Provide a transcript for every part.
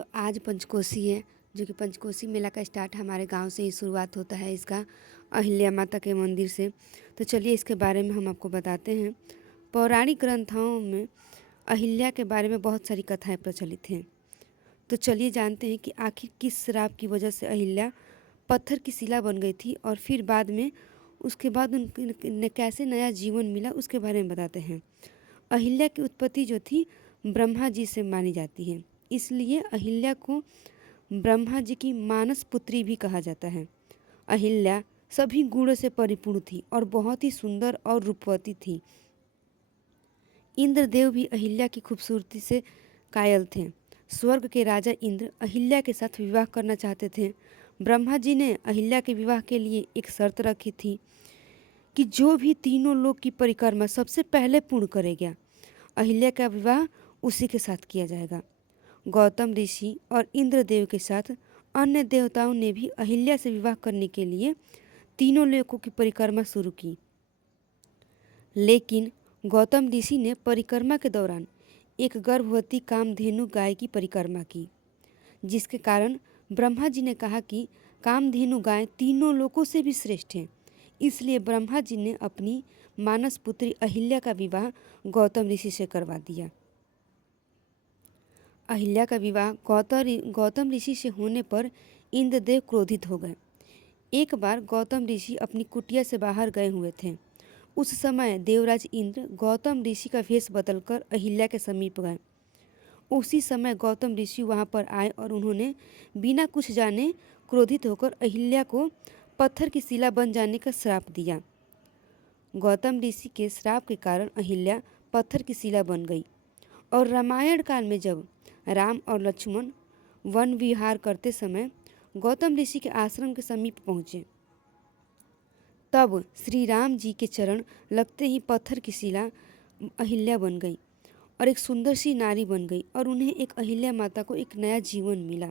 तो आज पंचकोसी है, जो कि पंचकोसी मेला का स्टार्ट हमारे गांव से ही शुरुआत होता है इसका, अहिल्या माता के मंदिर से। तो चलिए इसके बारे में हम आपको बताते हैं। पौराणिक ग्रंथों में अहिल्या के बारे में बहुत सारी कथाएं प्रचलित हैं। तो चलिए जानते हैं कि आखिर किस श्राप की वजह से अहिल्या पत्थर की शिला बन गई थी और फिर बाद में उसके बाद उनके कैसे नया जीवन मिला, उसके बारे में बताते हैं। अहिल्या की उत्पत्ति जो थी ब्रह्मा जी से मानी जाती है, इसलिए अहिल्या को ब्रह्मा जी की मानस पुत्री भी कहा जाता है। अहिल्या सभी गुणों से परिपूर्ण थी और बहुत ही सुंदर और रूपवती थी। इंद्रदेव भी अहिल्या की खूबसूरती से कायल थे। स्वर्ग के राजा इंद्र अहिल्या के साथ विवाह करना चाहते थे। ब्रह्मा जी ने अहिल्या के विवाह के लिए एक शर्त रखी थी कि जो भी तीनों लोक की परिक्रमा सबसे पहले पूर्ण करेगा, अहिल्या का विवाह उसी के साथ किया जाएगा। गौतम ऋषि और इंद्रदेव के साथ अन्य देवताओं ने भी अहिल्या से विवाह करने के लिए तीनों लोकों की परिक्रमा शुरू की। लेकिन गौतम ऋषि ने परिक्रमा के दौरान एक गर्भवती कामधेनु गाय की परिक्रमा की, जिसके कारण ब्रह्मा जी ने कहा कि कामधेनु गाय तीनों लोकों से भी श्रेष्ठ है। इसलिए ब्रह्मा जी ने अपनी मानस पुत्री अहिल्या का विवाह गौतम ऋषि से करवा दिया। अहिल्या का विवाह गौतम ऋषि से होने पर इंद्रदेव क्रोधित हो गए। एक बार गौतम ऋषि अपनी कुटिया से बाहर गए हुए थे। उस समय देवराज इंद्र गौतम ऋषि का वेश बदलकर अहिल्या के समीप गए। उसी समय गौतम ऋषि वहां पर आए और उन्होंने बिना कुछ जाने क्रोधित होकर अहिल्या को पत्थर की शिला बन जाने का श्राप दिया। गौतम ऋषि के श्राप के कारण अहिल्या पत्थर की शिला बन गई और रामायण काल में जब राम और लक्ष्मण वन विहार करते समय गौतम ऋषि के आश्रम के समीप पहुँचे, तब श्री राम जी के चरण लगते ही पत्थर की शिला अहिल्या बन गई और एक सुंदर सी नारी बन गई और उन्हें एक अहिल्या माता को एक नया जीवन मिला।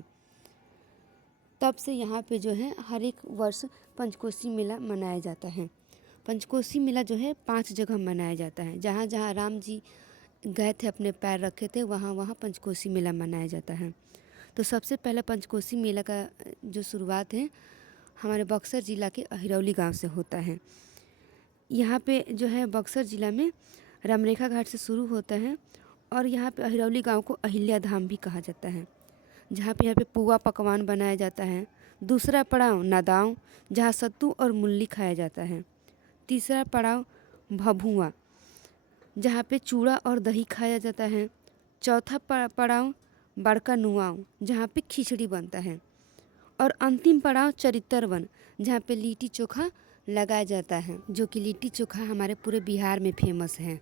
तब से यहाँ पे जो है हर एक वर्ष पंचकोसी मेला मनाया जाता है। पंचकोसी मेला जो है 5 जगह मनाया जाता है। जहाँ जहाँ राम जी गए थे, अपने पैर रखे थे, वहाँ वहाँ पंचकोसी मेला मनाया जाता है। तो सबसे पहला पंचकोसी मेला का जो शुरुआत है हमारे बक्सर ज़िला के अहिरौली गांव से होता है। यहाँ पे जो है बक्सर ज़िला में रामरेखा घाट से शुरू होता है और यहाँ पे अहिरौली गांव को अहिल्या धाम भी कहा जाता है, जहाँ पे यहाँ पे पुआ पकवान बनाया जाता है। दूसरा पड़ाव नादाव, जहाँ सत्तू और मूली खाया जाता है। तीसरा पड़ाव भभुआ, जहाँ पे चूड़ा और दही खाया जाता है। चौथा पड़ाव बड़का नुआव, जहाँ पे खिचड़ी बनता है। और अंतिम पड़ाव चरित्रवन, जहाँ पे लिट्टी चोखा लगाया जाता है, जो कि लिट्टी चोखा हमारे पूरे बिहार में फेमस है।